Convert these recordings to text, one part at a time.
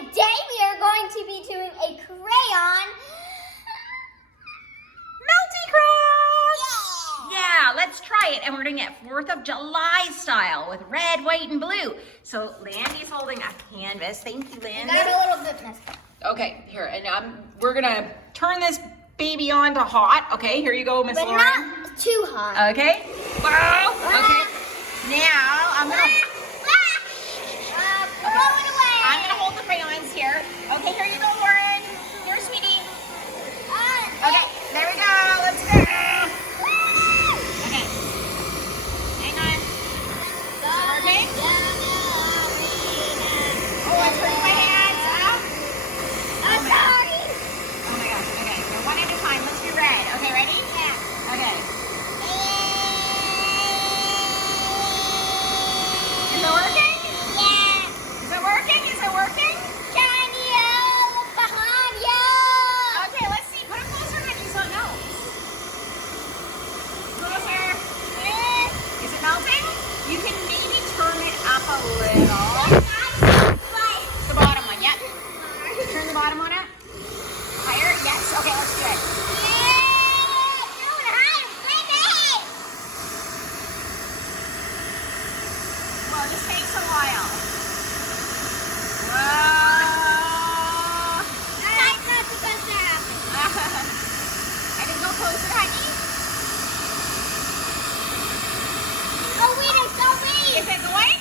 today we are going to be doing a crayon Multi-cross! Yeah, let's try it. And we're doing it 4th of July style with red, white, and blue. So Landy's holding a canvas. Thank you, Landy. I got a little bit messed up. Okay, here, and we're gonna turn this baby on to hot. Okay, here you go, Miss Lauren. But not too hot. Okay. Wow. Okay. Now I'm gonna hold the crayons here. Okay, here you go, Lauren. Here, sweetie. Okay, there we go. Let's go. Okay. Hang on. Is it working? Oh, I'm putting my hands up. I'm sorry. Oh my gosh. Okay, so one at a time. Let's do red. Okay, ready? Yeah. Okay. Is it working? Yeah. Is it working? Is it working? Shiny yellow behind you. Okay, let's see. Put it closer, honey, so it melts. Closer. Is it melting? You can maybe turn it up a little. The bottom one, yep. Turn the bottom one up. Higher? Yes. Okay, let's do it. Well, this takes a while. Whoa. I can go closer, honey. Is it going?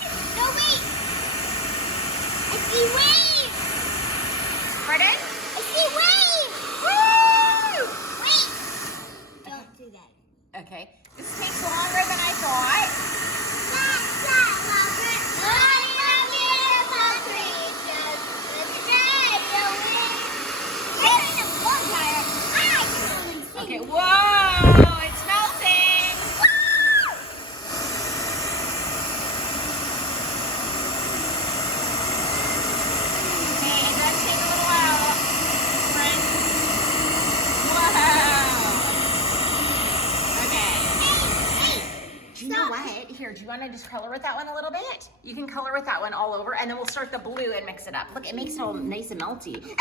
Pardon? Woo! Don't do that. Okay. This takes longer than I thought. Okay, whoa! It's melting! Okay, it does take a little while, friends. Whoa! Okay. Do you know what? Here, do you want to just color with that one a little bit? You can color with that one all over, and then we'll start the blue and mix it up. Look, it makes it all nice and melty.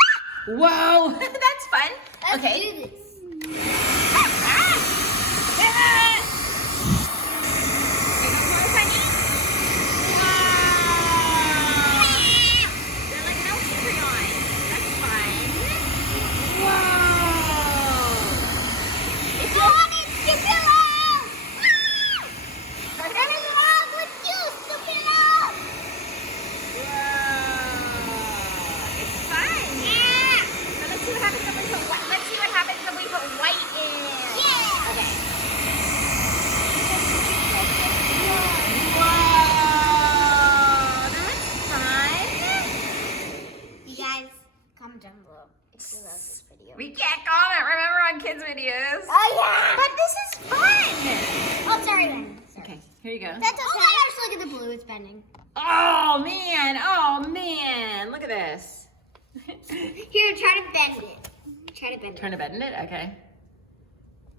Whoa! That's fun. Okay. Let's do this. Down below if you love this video. We can't comment, remember, on kids' videos. Oh yeah! But this is fun! Oh, sorry, Ben. Sorry. Okay, here you go. That's okay. Oh my gosh, look at the blue, it's bending. Oh man, look at this. Here, try to bend it. Trying to bend it, okay.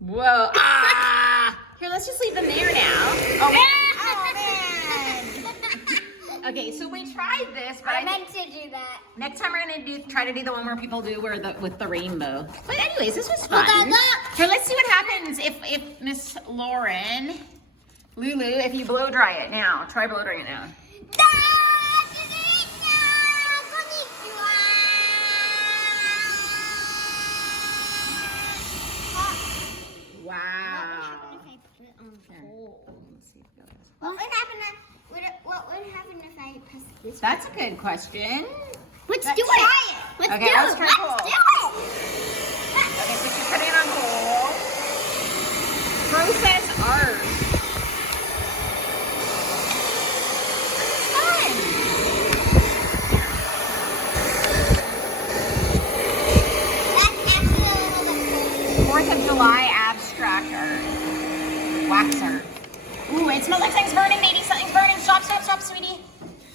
Whoa, ah! Here, let's just leave them there now. Oh man! Okay, so we tried this, but I meant to do that. next time we're gonna try to do the one where people do with the rainbow. But anyways, this was fun. Look. Here, let's see what happens if Miss Lauren, Lulu, if you blow dry it now. Try blow drying it now. Wow. What would happen if I press this? That's a good question. Let's do do it. it. Let's Okay, do let's it. try Let's hold. do it. Okay, so she's putting it on hold. Process art. Fun. That's actually a little bit 4th of July abstract art. Wax art. Ooh, it smells like something's burning, maybe something's burning. Stop, sweetie.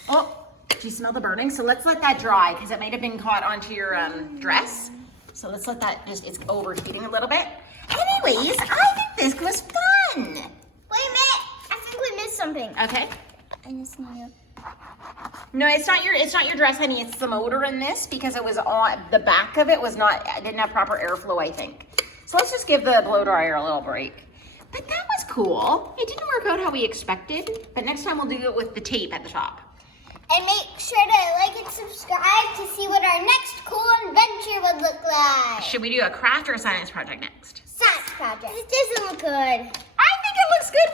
Oh, do you smell the burning? So let's let that dry because it might have been caught onto your dress. So let's let that it's overheating a little bit. Anyways, I think this was fun. Wait a minute. I think we missed something. Okay. I just need to No, it's not your dress, honey. It's the motor in this because it was on the back of it was not. It didn't have proper airflow, I think. So let's just give the blow dryer a little break. But that was cool. It didn't work out how we expected. But next time we'll do it with the tape at the top. And make sure to like and subscribe to see what our next cool adventure would look like. Should we do a craft or a science project next? Science project. It doesn't look good. I think it looks good.